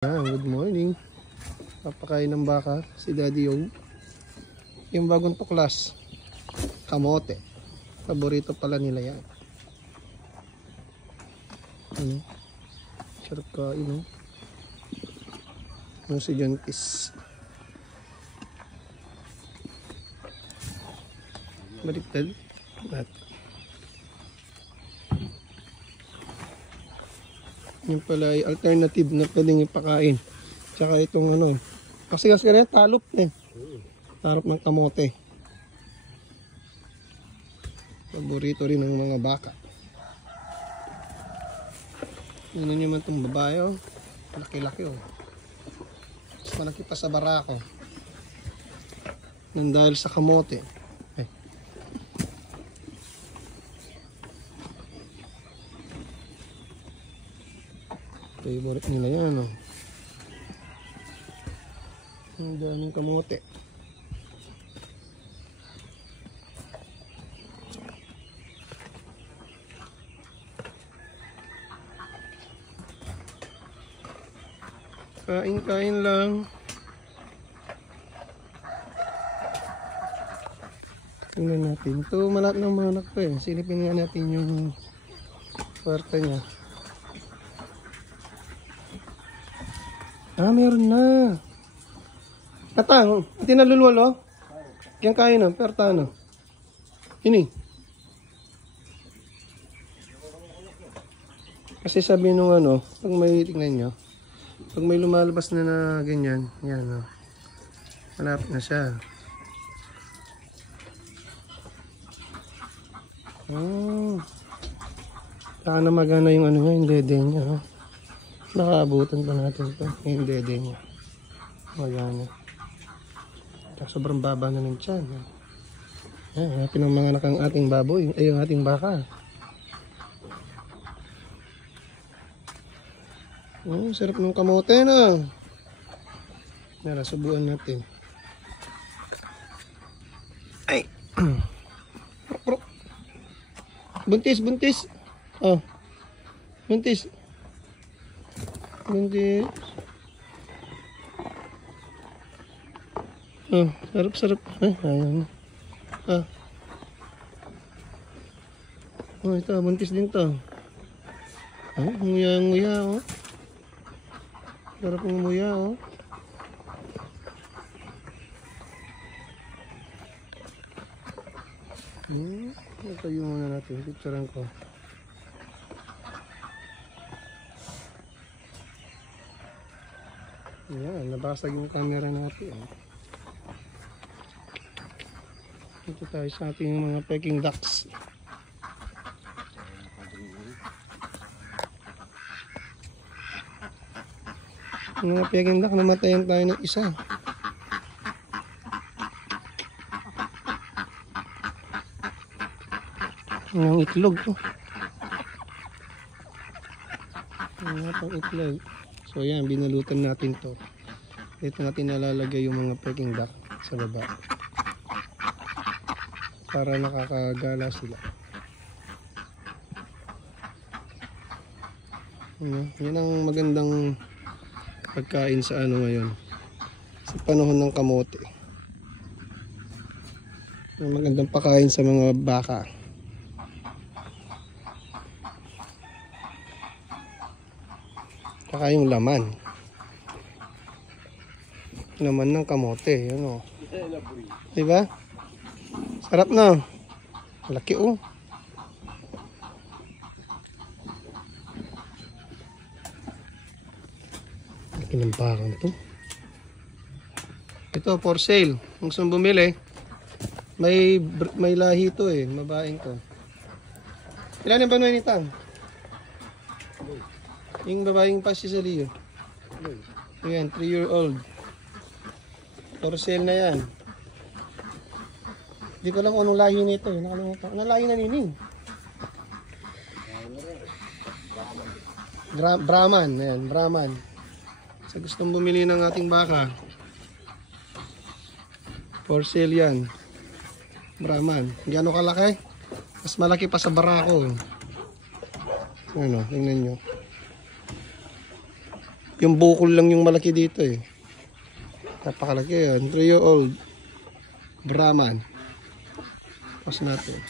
Good morning. Papakain ng baka si Daddy Yog. Yung bagong tuklas, kamote. Paborito pala nila yan. Sarap kain, no? Yung si John Kiss. Baliktad. At yung pala ay alternative na pwedeng ipakain. Tsaka itong ano, kasi rin talop eh. Talop ng kamote. Paborito rin ng mga baka. Ano nyo man itong babae, oh. Laki-laki, oh. Mas malaki pa sa barako. Nang dahil sa kamote. Favorite nila yan, oh. Ang daming kamote. Kain-kain lang. Tingnan natin. Ito malat ng mga anak ko eh. Silipin nga natin yung kwarta niya. Meron na. Katang, hindi nalulwal, oh. Yan kaya na, perta na. Ini. Kasi sabi nung ano, pag may tingnan nyo, pag may lumalabas na ganyan, yan, oh. Malapit na siya. Saka na magana yung ano nga, yung dede niya, oh. Nakaabutan pa natin ito. Yung dede niya. Magana. Sobrang baba na ng tiyan. Ayan, pinanganganak ang ating baboy. Ay, yung ating baka. Sarap ng kamote na. Nara, subuan natin. Ay! Buntis, buntis. Oh. Buntis. Buntis. Oh, sarap-sarap. Ayan. Oh, ito, buntis din to. Nguya-nguya, oh. Sarap ng nguya, oh. Ito yung muna natin. Picturean ko. Ayan, nabasag yung camera natin, oh. Ito tayo sa ating mga Peking ducks. Mga Peking duck, namatayan tayo ng isa. Ang itlog, oh. Ang pang itlog. So yan, binalutan natin to. Dito natin nalalagay yung mga Peking duck sa baba. Para nakakagala sila. Yan ang magandang pagkain sa ano ngayon. Sa panahon ng kamote. Yung magandang pagkain sa mga baka. Saka yung laman. Laman ng kamote. Yun, oh. Diba? Sarap na. Laki, oh. Laki ng bakang to. Ito for sale. Kung saan bumili, may lahi to eh. Mabaeng to. Ilan yung banuay nito? Yung babaeng pasisaliyo. Ayan, 3-year-old. For sale na yan. Hindi ko lang kung anong lahi nito. Anong lahi na nining? Brahman. Ayan, Brahman. Sa gustong bumili ng ating baka, for sale yan. Brahman. Gano'n kalaki? Mas malaki pa sa barako. Ano, tingnan nyo. Yung bukol lang yung malaki dito eh. Napakalaki yan. 3-year-old Brahman. Pas natin.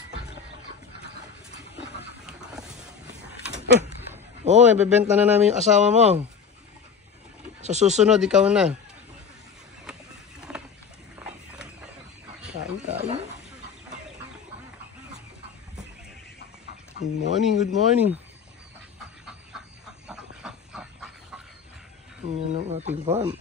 Oo, ibebenta na namin yung asawa mo. Sa susunod, ikaw na. Kain, kain. Good morning, good morning. Yan ang ating farm.